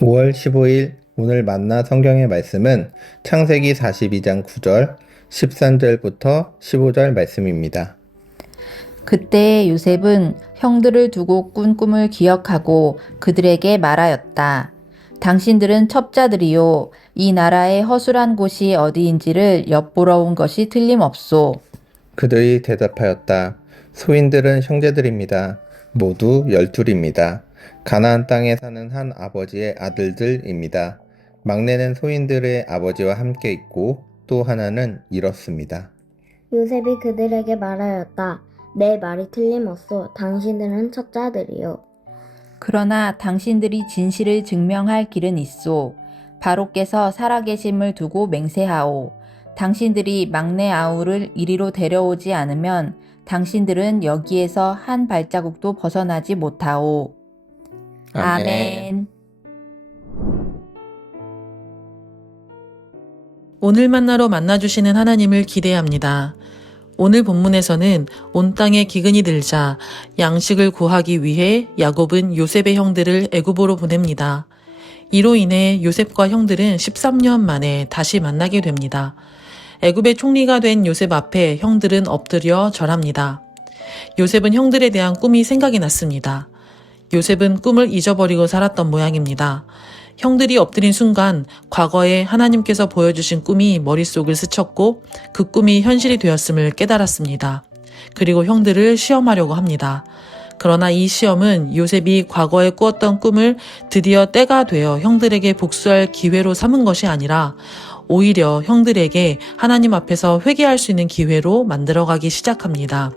5월 15일 오늘 만나 성경의 말씀은 창세기 42장 9절, 13절부터 15절 말씀입니다. 그때 요셉은 형들을 두고 꾼 꿈을 기억하고 그들에게 말하였다. 당신들은 첩자들이요. 이 나라의 허술한 곳이 어디인지를 엿보러 온 것이 틀림없소. 그들이 대답하였다. 소인들은 형제들입니다. 모두 12입니다. 가나안 땅에 사는 한 아버지의 아들들입니다. 막내는 소인들의 아버지와 함께 있고 또 하나는 잃었습니다. 요셉이 그들에게 말하였다. 내 말이 틀림없소. 당신들은 첩자들이요. 그러나 당신들이 진실을 증명할 길은 있소. 바로께서 살아계심을 두고 맹세하오. 당신들이 막내 아우를 이리로 데려오지 않으면 당신들은 여기에서 한 발자국도 벗어나지 못하오. 아멘. 오늘 만나러 만나주시는 하나님을 기대합니다. 오늘 본문에서는 온 땅에 기근이 들자 양식을 구하기 위해 야곱은 요셉의 형들을 애굽으로 보냅니다. 이로 인해 요셉과 형들은 13년 만에 다시 만나게 됩니다. 애굽의 총리가 된 요셉 앞에 형들은 엎드려 절합니다. 요셉은 형들에 대한 꿈이 생각이 났습니다. 요셉은 꿈을 잊어버리고 살았던 모양입니다. 형들이 엎드린 순간 과거에 하나님께서 보여주신 꿈이 머릿속을 스쳤고 그 꿈이 현실이 되었음을 깨달았습니다. 그리고 형들을 시험하려고 합니다. 그러나 이 시험은 요셉이 과거에 꾸었던 꿈을 드디어 때가 되어 형들에게 복수할 기회로 삼은 것이 아니라 오히려 형들에게 하나님 앞에서 회개할 수 있는 기회로 만들어가기 시작합니다.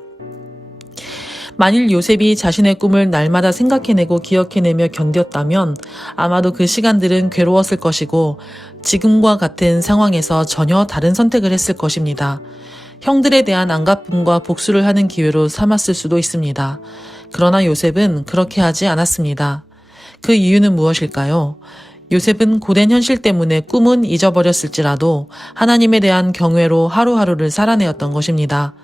만일 요셉이 자신의 꿈을 날마다 생각해내고 기억해내며 견뎠다면 아마도 그 시간들은 괴로웠을 것이고 지금과 같은 상황에서 전혀 다른 선택을 했을 것입니다. 형들에 대한 안갚음과 복수를 하는 기회로 삼았을 수도 있습니다. 그러나 요셉은 그렇게 하지 않았습니다. 그 이유는 무엇일까요? 요셉은 고된 현실 때문에 꿈은 잊어버렸을지라도 하나님에 대한 경외로 하루하루를 살아내었던 것입니다.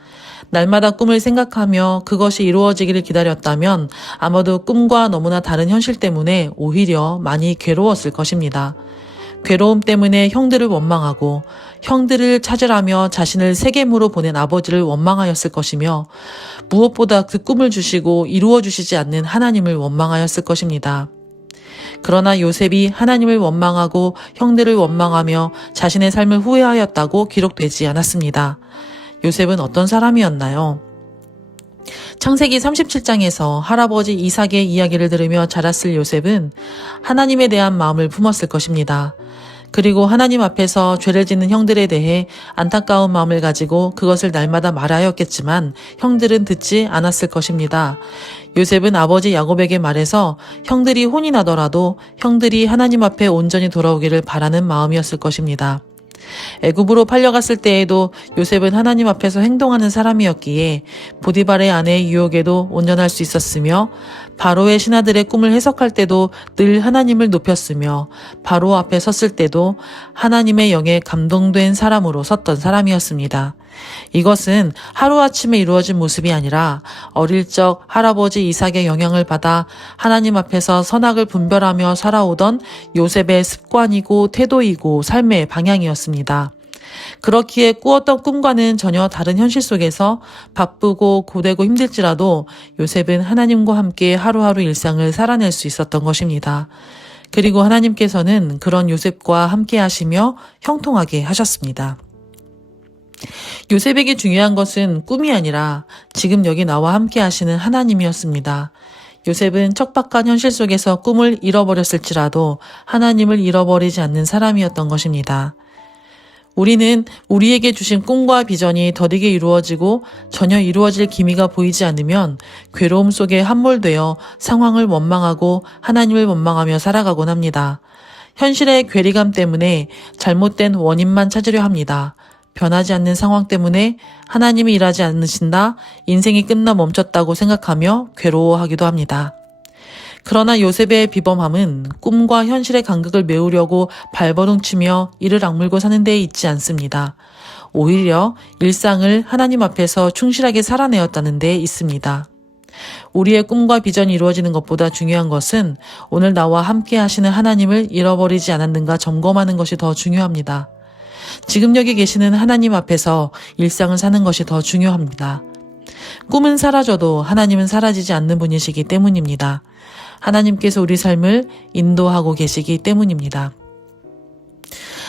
날마다 꿈을 생각하며 그것이 이루어지기를 기다렸다면 아마도 꿈과 너무나 다른 현실 때문에 오히려 많이 괴로웠을 것입니다. 괴로움 때문에 형들을 원망하고 형들을 찾으라며 자신을 세겜으로 보낸 아버지를 원망하였을 것이며 무엇보다 그 꿈을 주시고 이루어 주시지 않는 하나님을 원망하였을 것입니다. 그러나 요셉이 하나님을 원망하고 형들을 원망하며 자신의 삶을 후회하였다고 기록되지 않았습니다. 요셉은 어떤 사람이었나요? 창세기 37장에서 할아버지 이삭의 이야기를 들으며 자랐을 요셉은 하나님에 대한 마음을 품었을 것입니다. 그리고 하나님 앞에서 죄를 짓는 형들에 대해 안타까운 마음을 가지고 그것을 날마다 말하였겠지만 형들은 듣지 않았을 것입니다. 요셉은 아버지 야곱에게 말해서 형들이 혼이 나더라도 형들이 하나님 앞에 온전히 돌아오기를 바라는 마음이었을 것입니다. 애굽으로 팔려갔을 때에도 요셉은 하나님 앞에서 행동하는 사람이었기에 보디발의 아내의 유혹에도 온전할 수 있었으며 바로의 신하들의 꿈을 해석할 때도 늘 하나님을 높였으며 바로 앞에 섰을 때도 하나님의 영에 감동된 사람으로 섰던 사람이었습니다. 이것은 하루아침에 이루어진 모습이 아니라 어릴 적 할아버지 이삭의 영향을 받아 하나님 앞에서 선악을 분별하며 살아오던 요셉의 습관이고 태도이고 삶의 방향이었습니다. 그렇기에 꾸었던 꿈과는 전혀 다른 현실 속에서 바쁘고 고되고 힘들지라도 요셉은 하나님과 함께 하루하루 일상을 살아낼 수 있었던 것입니다. 그리고 하나님께서는 그런 요셉과 함께 하시며 형통하게 하셨습니다. 요셉에게 중요한 것은 꿈이 아니라 지금 여기 나와 함께 하시는 하나님이었습니다. 요셉은 척박한 현실 속에서 꿈을 잃어버렸을지라도 하나님을 잃어버리지 않는 사람이었던 것입니다. 우리는 우리에게 주신 꿈과 비전이 더디게 이루어지고 전혀 이루어질 기미가 보이지 않으면 괴로움 속에 함몰되어 상황을 원망하고 하나님을 원망하며 살아가곤 합니다. 현실의 괴리감 때문에 잘못된 원인만 찾으려 합니다. 변하지 않는 상황 때문에 하나님이 일하지 않으신다, 인생이 끝나 멈췄다고 생각하며 괴로워하기도 합니다. 그러나 요셉의 비범함은 꿈과 현실의 간극을 메우려고 발버둥치며 이를 악물고 사는 데에 있지 않습니다. 오히려 일상을 하나님 앞에서 충실하게 살아내었다는 데 있습니다. 우리의 꿈과 비전이 이루어지는 것보다 중요한 것은 오늘 나와 함께 하시는 하나님을 잃어버리지 않았는가 점검하는 것이 더 중요합니다. 지금 여기 계시는 하나님 앞에서 일상을 사는 것이 더 중요합니다. 꿈은 사라져도 하나님은 사라지지 않는 분이시기 때문입니다. 하나님께서 우리 삶을 인도하고 계시기 때문입니다.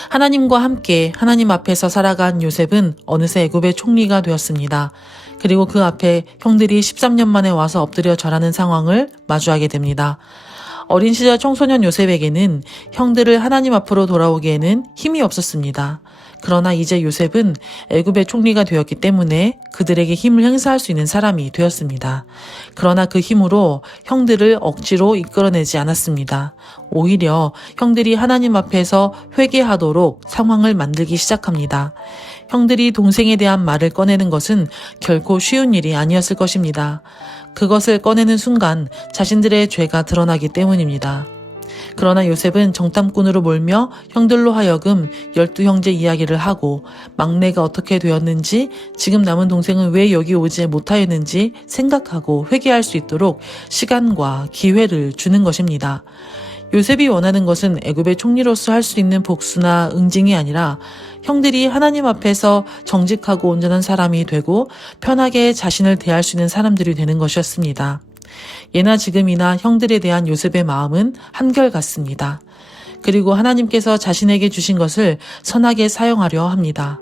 하나님과 함께 하나님 앞에서 살아간 요셉은 어느새 애굽의 총리가 되었습니다. 그리고 그 앞에 형들이 13년 만에 와서 엎드려 절하는 상황을 마주하게 됩니다. 어린 시절 청소년 요셉에게는 형들을 하나님 앞으로 돌아오기에는 힘이 없었습니다. 그러나 이제 요셉은 애굽의 총리가 되었기 때문에 그들에게 힘을 행사할 수 있는 사람이 되었습니다. 그러나 그 힘으로 형들을 억지로 이끌어내지 않았습니다. 오히려 형들이 하나님 앞에서 회개하도록 상황을 만들기 시작합니다. 형들이 동생에 대한 말을 꺼내는 것은 결코 쉬운 일이 아니었을 것입니다. 그것을 꺼내는 순간 자신들의 죄가 드러나기 때문입니다. 그러나 요셉은 정탐꾼으로 몰며 형들로 하여금 12형제 이야기를 하고 막내가 어떻게 되었는지, 지금 남은 동생은 왜 여기 오지 못하였는지 생각하고 회개할 수 있도록 시간과 기회를 주는 것입니다. 요셉이 원하는 것은 애굽의 총리로서 할 수 있는 복수나 응징이 아니라 형들이 하나님 앞에서 정직하고 온전한 사람이 되고 편하게 자신을 대할 수 있는 사람들이 되는 것이었습니다. 예나 지금이나 형들에 대한 요셉의 마음은 한결같습니다. 그리고 하나님께서 자신에게 주신 것을 선하게 사용하려 합니다.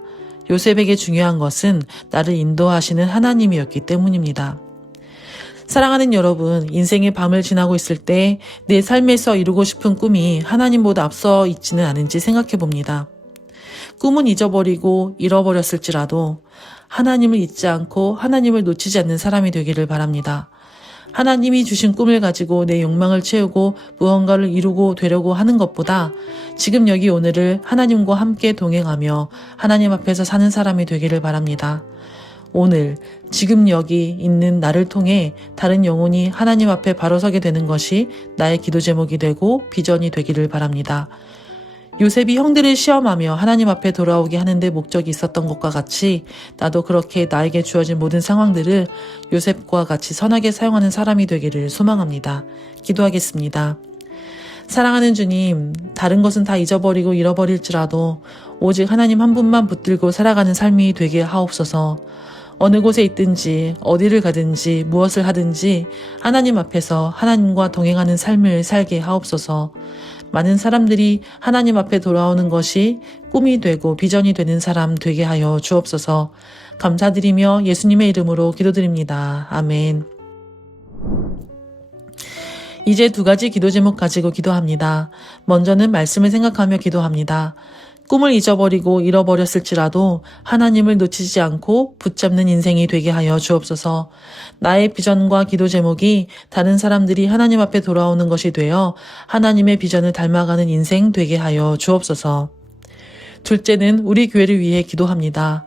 요셉에게 중요한 것은 나를 인도하시는 하나님이었기 때문입니다. 사랑하는 여러분, 인생의 밤을 지나고 있을 때 내 삶에서 이루고 싶은 꿈이 하나님보다 앞서 있지는 않은지 생각해 봅니다. 꿈은 잊어버리고 잃어버렸을지라도 하나님을 잊지 않고 하나님을 놓치지 않는 사람이 되기를 바랍니다. 하나님이 주신 꿈을 가지고 내 욕망을 채우고 무언가를 이루고 되려고 하는 것보다 지금 여기 오늘을 하나님과 함께 동행하며 하나님 앞에서 사는 사람이 되기를 바랍니다. 오늘 지금 여기 있는 나를 통해 다른 영혼이 하나님 앞에 바로 서게 되는 것이 나의 기도 제목이 되고 비전이 되기를 바랍니다. 요셉이 형들을 시험하며 하나님 앞에 돌아오게 하는데 목적이 있었던 것과 같이 나도 그렇게 나에게 주어진 모든 상황들을 요셉과 같이 선하게 사용하는 사람이 되기를 소망합니다. 기도하겠습니다. 사랑하는 주님, 다른 것은 다 잊어버리고 잃어버릴지라도 오직 하나님 한 분만 붙들고 살아가는 삶이 되게 하옵소서. 어느 곳에 있든지 어디를 가든지 무엇을 하든지 하나님 앞에서 하나님과 동행하는 삶을 살게 하옵소서. 많은 사람들이 하나님 앞에 돌아오는 것이 꿈이 되고 비전이 되는 사람 되게 하여 주옵소서. 감사드리며 예수님의 이름으로 기도드립니다. 아멘. 이제 2가지 기도 제목 가지고 기도합니다. 먼저는 말씀을 생각하며 기도합니다. 꿈을 잊어버리고 잃어버렸을지라도 하나님을 놓치지 않고 붙잡는 인생이 되게 하여 주옵소서. 나의 비전과 기도 제목이 다른 사람들이 하나님 앞에 돌아오는 것이 되어 하나님의 비전을 닮아가는 인생 되게 하여 주옵소서. 둘째는 우리 교회를 위해 기도합니다.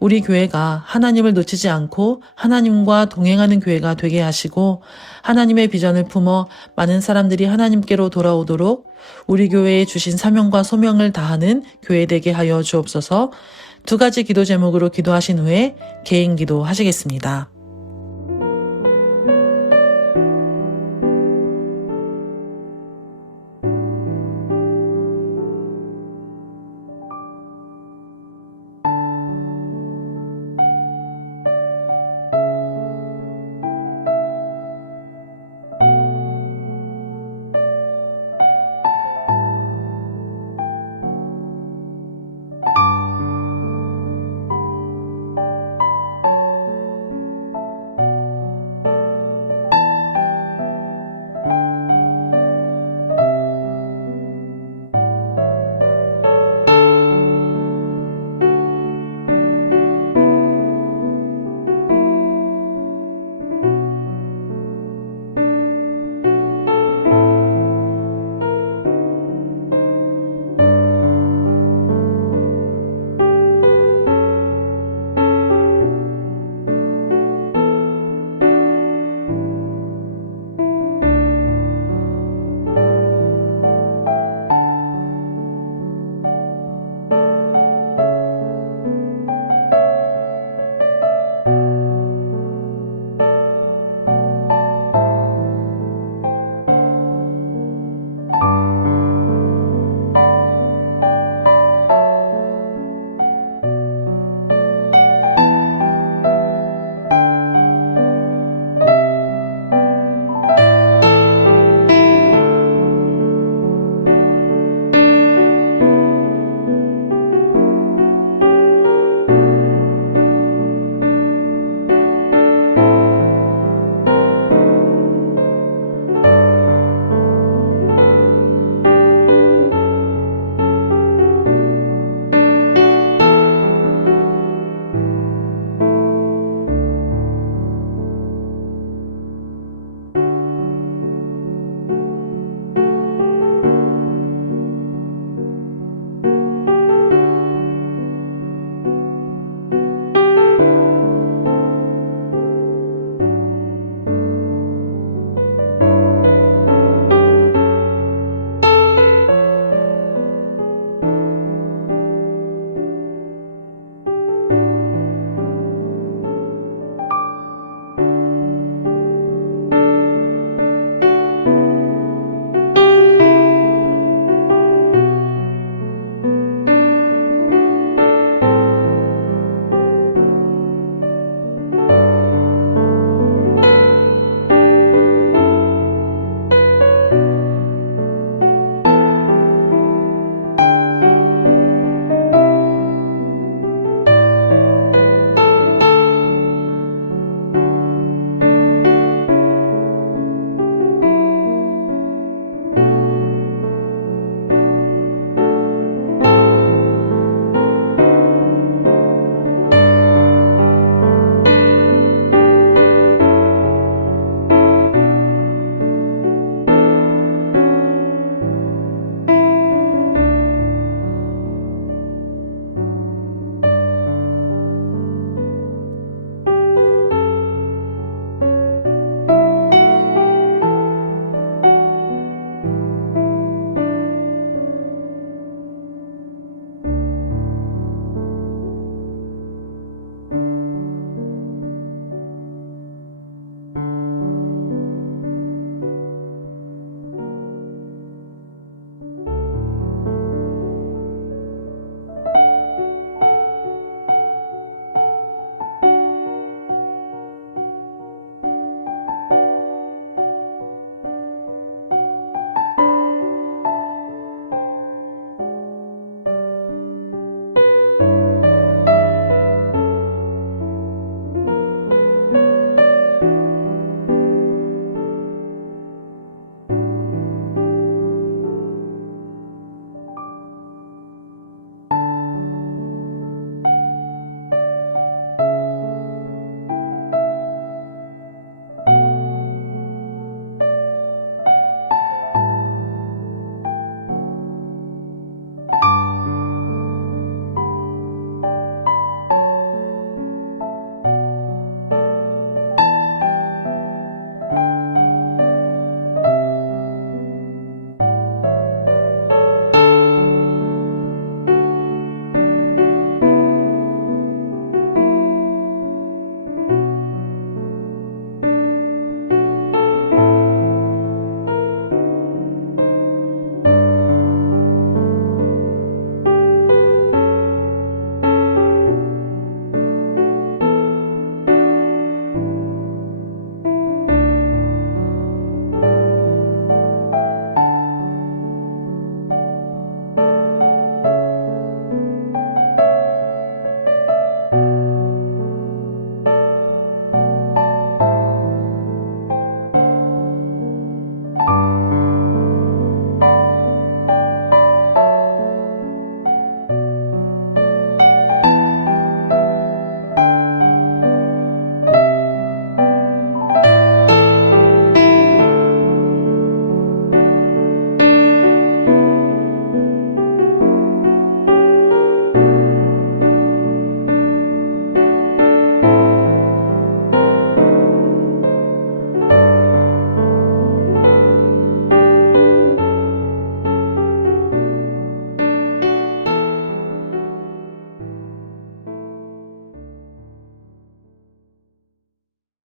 우리 교회가 하나님을 놓치지 않고 하나님과 동행하는 교회가 되게 하시고 하나님의 비전을 품어 많은 사람들이 하나님께로 돌아오도록 우리 교회에 주신 사명과 소명을 다하는 교회 되게 하여 주옵소서. 2가지 기도 제목으로 기도하신 후에 개인 기도 하시겠습니다.